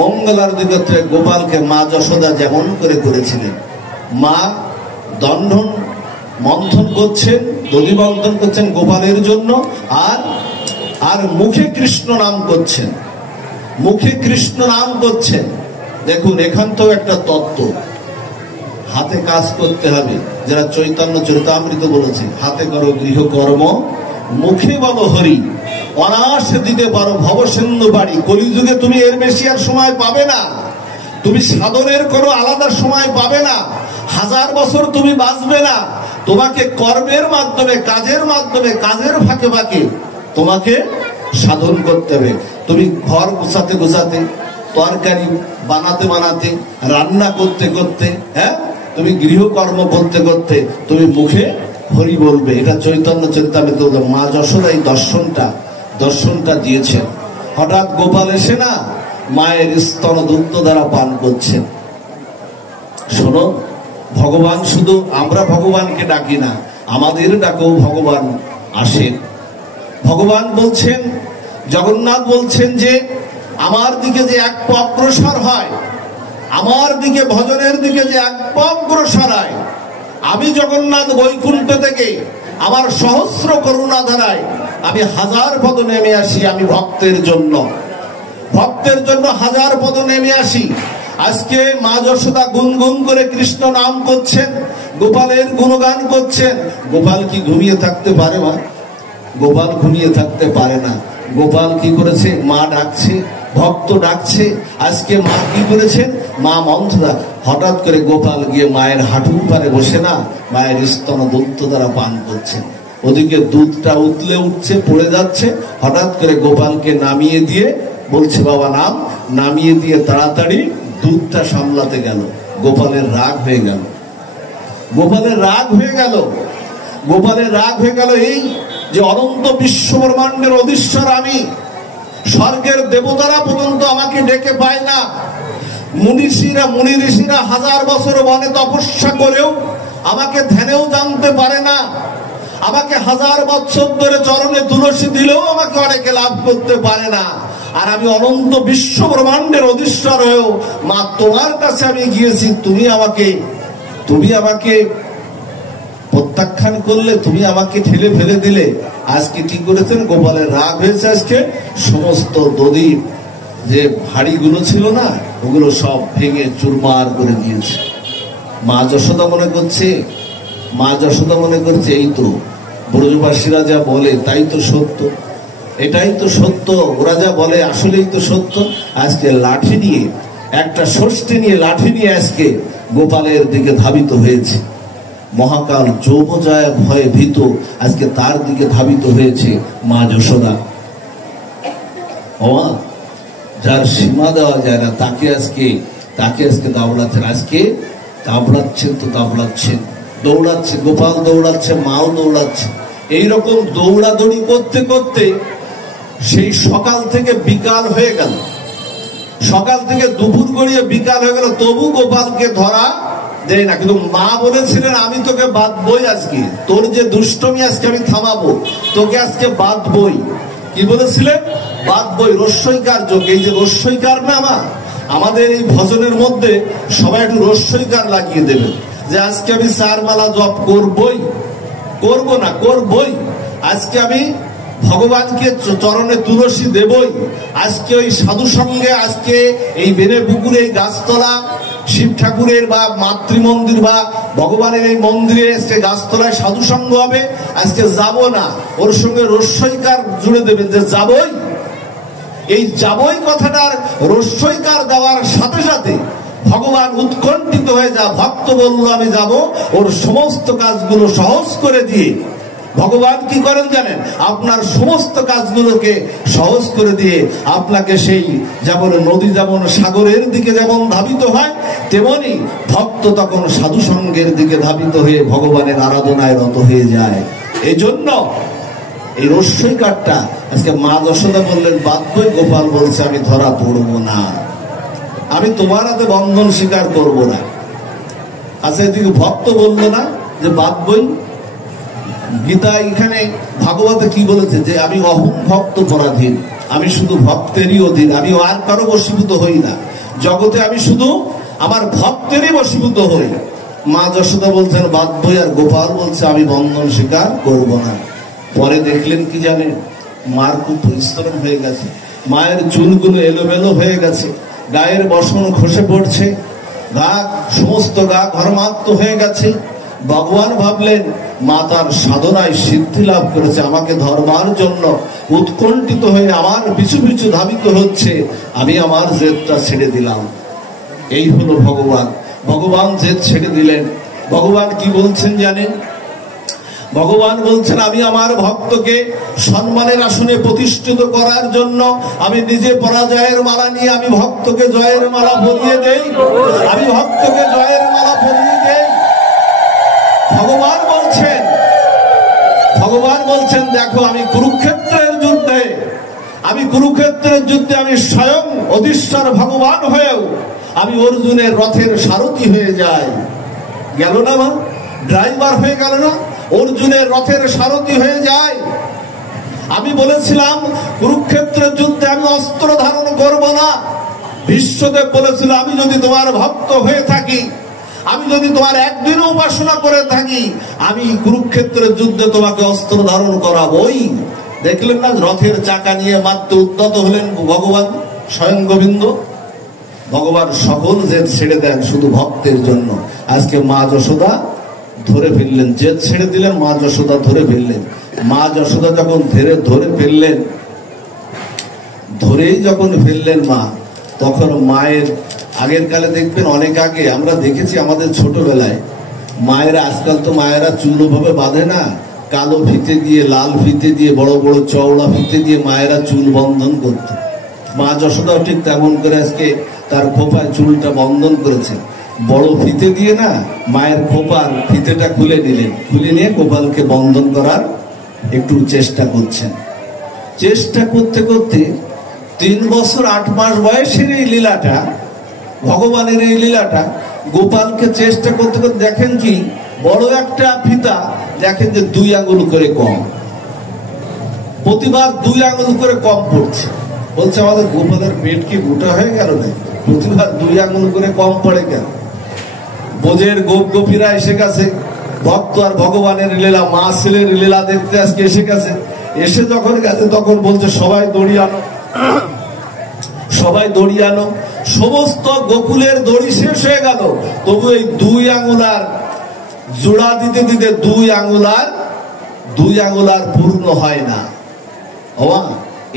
মঙ্গল আরতি করতে গোপালকে মা যশোদা যেমন করে করেছিলেন। মা দণ্ডন মন্থন করছেন, দধি মন্থন করছেন গোপালের জন্য, আর মুখে কৃষ্ণ নাম করছেন, মুখে কৃষ্ণ নাম করছেন। দেখুন, এখান তো একটা তত্ত্ব, হাতে কাজ করতে হবে। যারা চৈতন্য চরিতামৃত বলেছে, হাতে করো গৃহকর্ম, মুখে বলো হরি, অনায়াসে দিতে পারো ভবসিন্ধু বাড়ি। কলিযুগে তুমি এর বেশি আর সময় পাবে না, তুমি সাধনের কোনো আলাদা সময় পাবে না, 1000 বছর তুমি বাঁচবে না। তোমাকে কর্মের মাধ্যমে, কাজের মাধ্যমে, কাজের ফাঁকে ফাঁকে তোমাকে সাধন করতে হবে। তুমি ঘর গোছাতে গোছাতে, তরকারি বানাতে বানাতে, রান্না করতে করতে, হ্যাঁ, তুমি গৃহকর্ম করতে করতে তুমি মুখে হরি বলবে। এটা চৈতন্য চরিতামৃত মা যশোদা এই দর্শনটা দিয়েছেন। হঠাৎ গোপাল এসে না মায়ের স্তন দুগ্ধ দ্বারা পান করছেন। শোনো, ভগবান শুধু আমরা ভগবানকে ডাকি না, আমাদের ডাকেও ভগবান আসেন। ভগবান বলছেন, জগন্নাথ বলছেন যে আমার দিকে যে এক পা অগ্রসর হয়, আমার দিকে ভজনের দিকে যে এক পা অগ্রসর হয়, আমি জগন্নাথ বৈকুণ্ঠ থেকে আমার সহস্র করুণা ধারায় আমি 1000 পদ নেমে আসি। আমি ভক্তের জন্য 1000 পদ নেমে আসি। আজকে মা যশোদা গুনগুন করে কৃষ্ণ নাম করছেন, গোপালের গুণগান করছেন। গোপাল কি ঘুমিয়ে থাকতে পারে? মা গোপাল ঘুমিয়ে থাকতে পারে না। গোপাল কি করেছে? মা ডাকছে, ভক্ত ডাকছে। আজকে মা কি করেছেন? মা মন্থরা হঠাৎ করে গোপাল গিয়ে মায়ের হাঁটুর পারে বসে না মায়ের স্তন দুগ্ধ দ্বারা পান করছেন। ওদিকে দুধটা উতলে উঠছে, পড়ে যাচ্ছে। হঠাৎ করে গোপালকে নামিয়ে দিয়ে বলছে বাবা নাম, নামিয়ে দিয়ে তাড়াতাড়ি দুধটা সামলাতে গেল। গোপালের রাগ হয়ে গেল, গোপালের রাগ হয়ে গেল, গোপালের রাগ হয়ে গেল এই যে অনন্ত বিশ্ব ব্রহ্মাণ্ডের অধীশ্বর আমি, স্বর্গের দেবতারা পর্যন্ত আমাকে ডেকে পায় না, মুনি ঋষিরা 1000 বছর বনে তপস্যা করেও আমাকে ধ্যানেও জানতে পারে না, আমাকে 1000 বছর ধরে চরণে তুলসী দিলেও আমাকে অনেকে লাভ করতে পারে না। আর আমি অনন্ত বিশ্ব ব্রহ্মাণ্ডের অধীশ্বর হয়েও মা তোমার কাছে আমি গিয়েছি, তুমি আমাকে প্রত্যাখ্যান করলে, তুমি আমাকে ঠেলে ফেলে দিলে। আজকে কি করেছেন? গোপালের রাগ হয়েছে। আজকে সমস্ত দধি যে হাড়িগুলো ছিল না, ওগুলো সব ভেঙে চুরমার করে দিয়েছে। মা যশোদা মনে করছে এই তো ব্রজবাসীরা যা বলে তাই তো সত্য, এটাই তো সত্য, ওরা যা বলে আসলেই তো সত্য। আজকে লাঠি নিয়ে, একটা ষষ্ঠী নিয়ে, লাঠি নিয়ে আজকে গোপালের দিকে ধাবিত হয়েছে। মহাকাল যৌবজয় ভয়ে ভীত, আজকে তার দিকে ধাবিত হয়েছে মা যশোদা। যার সীমা দেওয়া যায় না তাকে আজকে দাবড়াচ্ছেন। আজকে দাবড়াচ্ছেন, দৌড়াচ্ছে। গোপাল দৌড়াচ্ছে, মাও দৌড়াচ্ছে। এইরকম দৌড়াদৌড়ি করতে করতে সেই সকাল থেকে বিকাল হয়ে গেল, সকাল থেকে দুপুর গড়িয়ে বিকাল হয়ে গেল, তবু গোপালকে ধরা দেয় না। কিন্তু মা বলেছিলেন আমি তোকে বাঁধবই, আজকে তোর যে দুষ্টমি আজকে আমি থামাবো, তোকে আজকে বাঁধবই। কি বলেছিলেন? বাঁধবই। রস্যইকার যোগ, এই যে রস্যইকার না আমাদের এই ভজনের মধ্যে সবাই একটু রস্যইকার লাগিয়ে দেবে যে আজকে আমি 4 মালা জপ করবই, করবই। আজকে আমি ভগবানকে চরণে তুলসী দেবই। আজকে ওই সাধু সঙ্গে, আজকে এই বেনে পুকুরে, এই গাছতলা, শিব ঠাকুরের বা মাতৃমন্দির বা ভগবানের এই মন্দিরে আজকে গাছতলায় সাধু সঙ্গ হবে। আজকে যাব না, ওর সঙ্গে রস্যইকার জুড়ে দেবে যে যাবই। এই যাবই কথাটার রস্যইকার দেওয়ার সাথে সাথে ভগবান উৎকণ্ঠিত হয়ে যা ভক্ত বলল আমি যাব, ওর সমস্ত কাজগুলো সহজ করে দিয়ে ভগবান কি করেন জানেন? আপনার সমস্ত কাজগুলোকে সহজ করে দিয়ে আপনাকে সেই যেমন নদী যেমন সাগরের দিকে যেমন ধাবিত হয়, তেমনি ভক্ত তখন সাধু সঙ্গের দিকে ধাবিত হয়ে ভগবানের আরাধনায় রত হয়ে যায়। এই জন্য এই রস্যইকারটা আজকে মা যশোদা বললেন বাঁধবই। গোপাল বলছে আমি ধরা পড়বো না, আমি তোমার হাতে বন্ধন স্বীকার করবো না। আচ্ছা, এদিকে ভক্ত বললো না যে বাঁধবই। গীতা এখানে ভাগবতে কি বলেছে? যে আমি অহং ভক্ত পরাধীন, আমি শুধু ভক্তেরই অধীন, আমি আর কারো বশীভূত হই না। জগতে আমি শুধু আমার ভক্তেরই বশীভূত হই। মা যশোদা বলছেন বাঁধবই, আর গোপাল বলছে আমি বন্ধন স্বীকার করব না। পরে দেখলেন কি জানেন? মার খুব পরিশ্রম হয়ে গেছে, মায়ের চুলগুলো এলোমেলো হয়ে গেছে, গায়ের বসন খসে পড়ছে, সমস্ত গা ঘর্মাক্ত হয়ে গেছে। ভগবান ভাবলেন মা তার সাধনায় সিদ্ধি লাভ করেছে, আমাকে ধর্মার জন্য উৎকণ্ঠিত হয়ে আমার পিছু পিছু ধাবিত হচ্ছে, আমি আমার জেদটা ছেড়ে দিলাম। এই হলো ভগবান। ভগবান জেদ ছেড়ে দিলেন। ভগবান কি বলছেন জানেন? ভগবান বলছেন, আমি আমার ভক্তকে সম্মানের আসনে প্রতিষ্ঠিত করার জন্য আমি নিজে পরাজয়ের মালা নিয়ে আমি ভক্তকে জয়ের মালা পরিয়ে দেই, আমি ভক্তকে জয়ের মালা পরিয়ে দেই। ভগবান বলছেন দেখো, আমি কুরুক্ষেত্রের যুদ্ধে আমি স্বয়ং অধীশ্বর ভগবান হয়েও আমি অর্জুনের রথের সারথি হয়ে যাই। গেল না মা, ড্রাইভার হয়ে গেল না, অর্জুনের রথের সারথি হয়ে যায়। আমি বলেছিলাম কুরুক্ষেত্রের যুদ্ধে আমি অস্ত্র ধারণ করব না। বিশ্বদেব বলেছিল, আমি যদি তোমার ভক্ত হয়ে থাকি, আমি যদি তোমার একদিনও উপাসনা করে থাকি, আমি কুরুক্ষেত্রের যুদ্ধে তোমাকে অস্ত্র ধারণ করাবই। দেখলেন না, রথের চাকা নিয়ে মাত্র উদ্যত হলেন ভগবান স্বয়ং গোবিন্দ। ভগবান সকল জেদ ছেড়ে দেন শুধু ভক্তের জন্য। আজকে মা যশোদা ধরে ফেললেন, জেদ ছেড়ে দিলেন, মা যশোদা ধরে ফেললেন। মা যশোদা যখন ধরেই যখন ফেললেন মা, তখন মায়ের আগের কালে দেখবেন, অনেক আগে আমরা দেখেছি আমাদের ছোটবেলায় মায়েরা, আজকাল তো মায়েরা চুল ভাবে বাঁধে না, কালো ফিতে দিয়ে, লাল ফিতে দিয়ে, বড় বড় চওড়া ফিতে দিয়ে মায়েরা চুল বন্ধন করত। মা যশোদাও ঠিক তেমন করে আজকে তার খোপায় চুলটা বন্ধন করেছে। বড় ফিতে দিয়ে না, মায়ের খোপার ফিতেটা খুলে নিলেন, খুলে নিয়ে গোপালকে বন্ধন করার একটু চেষ্টা করছেন। চেষ্টা করতে করতে 3 বছর 8 মাস বয়সের এই লীলাটা, ভগবানের এই লীলাটা, গোপালকে চেষ্টা করতে করতে দেখেন কি, বড় একটা ফিতা দেখেন যে 2 আঙ্গুল করে কম, প্রতিবার 2 আঙ্গুল করে কম পড়ছে। বলছে আমাদের গোপালের পেট কি গোটা হয়ে গেল না, প্রতিবার 2 আঙ্গুল করে কম পড়ে কেন? বোঝের গোপ গোপীরা এসে গেছে, ভক্ত আর ভগবানের লীলা, মা ছেলের লীলা দেখতে আজকে এসে গেছে। এসে যখন গেছে তখন বলছে সবাই দড়ি আনো, সবাই দড়ি আনো। সমস্ত গোকুলের দড়ি শেষ হয়ে গেল, তবু এই 2 আঙ্গুলার জোড়া দিতে দিতে 2 আঙ্গুলার পূর্ণ হয় না।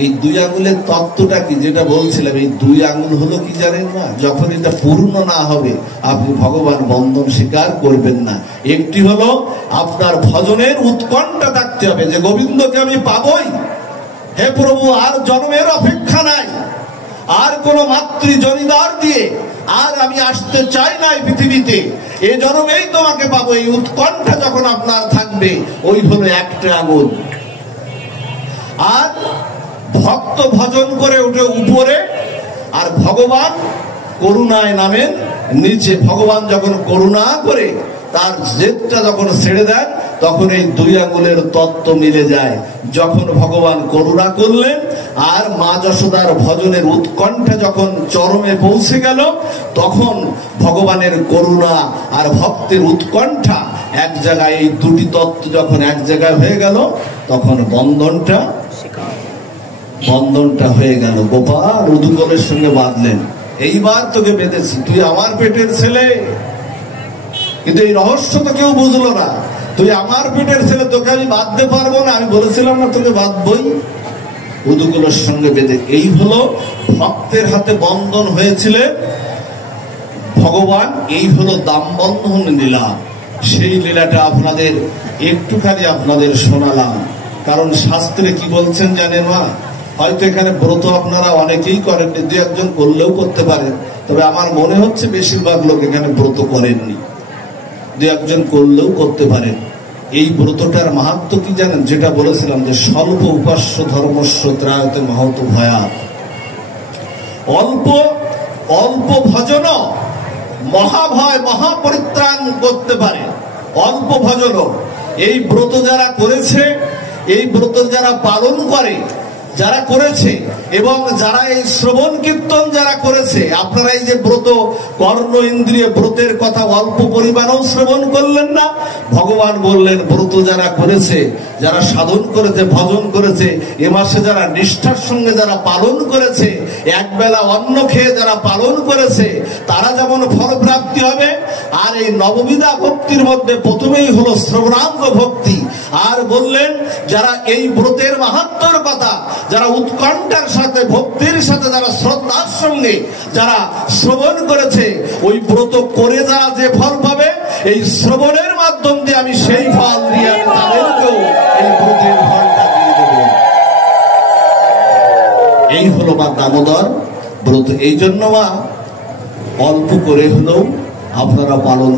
এই 2 আঙ্গুলের তত্ত্বটা কি, যেটা বলছিলাম, এই 2 আঙ্গুল হলো কি জানেন না? যখন এটা পূর্ণ না হবে আপনি ভগবান বন্ধন স্বীকার করবেন না। একটি হলো আপনার ভজনের উৎকণ্ঠা থাকতে হবে, যে গোবিন্দকে আমি পাবই, হে প্রভু আর জন্মের অপেক্ষা নাই, আর কোন মাতৃজনিদার দিয়ে আর আমি আসতে চাই না এই পৃথিবীতে, এই জন্মেই তোমাকে পাবো, এই উৎকণ্ঠা যখন আপনার থাকবে, ওই হলো একটা আঙুল। আর ভক্ত ভজন করে উঠে উপরে, আর ভগবান করুণায় নামেন নিচে। ভগবান যখন করুণা করে তার জেদটা যখন ছেড়ে দেন, তখন এই 2 আঙ্গুলের তত্ত্ব মিলে যায়। যখন ভগবান করুণা করলেন আর মা যশোদার ভজনের উৎকণ্ঠা যখন চরমে পৌঁছে গেল, তখন ভগবানের করুণা আর ভক্তের উৎকণ্ঠা এক জায়গায়, এই 2টি তত্ত্ব যখন এক জায়গায় হয়ে গেল, তখন বন্ধনটা হয়ে গেল। গোপাল উদুকলের সঙ্গে বাঁধলেন, এইবার তোকে বেঁধেছি, তুই আমার পেটের ছেলে। কিন্তু এই রহস্য তো কেউ বুঝলো না, তুই আমার পেটের ছেলে, তোকে আমি বাঁধতে পারবো না, আমি বলেছিলাম না তোকে বাঁধবই। উদুকলের সঙ্গে বেঁধে, এই হলো ভক্তের হাতে বন্ধন হয়েছিলেন ভগবান। এই হলো দাম বন্ধন লীলা। সেই লীলাটা আপনাদের একটুখানি আপনাদের শোনালাম, কারণ শাস্ত্রে কি বলছেন জানেন মা? হয়তো এখানে ব্রত আপনারা অনেকেই করেন, 2-1 করলেও করতে পারেন, তবে আমার মনে হচ্ছে বেশিরভাগ লোক এখানে ব্রত করেননি। 2-1 করলেও করতে পারেন। এই ব্রতটার মাহাত্ম্য কি জানেন? যেটা বলেছিলাম যে স্বল্প উপাস্য ধর্মস্য ত্রায়তে মহৎ ভয়াৎ। অল্প ভজন মহাভয় মহাপরিত্রাণ করতে পারে। অল্প ভজন, এই ব্রত যারা করেছে, এই ব্রত যারা পালন করে, যারা করেছে এবং যারা এই শ্রবণ কীর্তন যারা করেছে, আপনারা এই যে ব্রত কর্ণ ইন্দ্রিয় ব্রতের কথা অল্প পরিমাণেও শ্রবণ করলেন না, ভগবান বললেন ব্রত যারা করেছে, যারা সাধন করেছে, ভজন করেছে, এ মাসে যারা নিষ্ঠার সঙ্গে যারা পালন করেছে, একবেলা অন্ন খেয়ে যারা পালন করেছে, তারা যেমন ফলপ্রাপ্তি হবে। আর এই নববিধা ভক্তির মধ্যে প্রথমেই হলো শ্রবণাঙ্গ ভক্তি। আর বললেন যারা এই ব্রতের মাহাত্ম্যের কথা, যারা উৎকণ্ঠার সাথে ভক্তির সাথে, যারা শ্রদ্ধার সঙ্গে যারা শ্রবণ করেছে, ওই ব্রত করে যারা যে ফল পাবে, এই শ্রবণের মাধ্যম দিয়ে আমি সেই ফল দিয়ে আমি তাদেরকেও এই ব্রতের ফলটা দিয়ে দেব। এই হলো মা দামোদর ব্রত। এই জন্য মা অল্প করে হলেও আপনারা পালন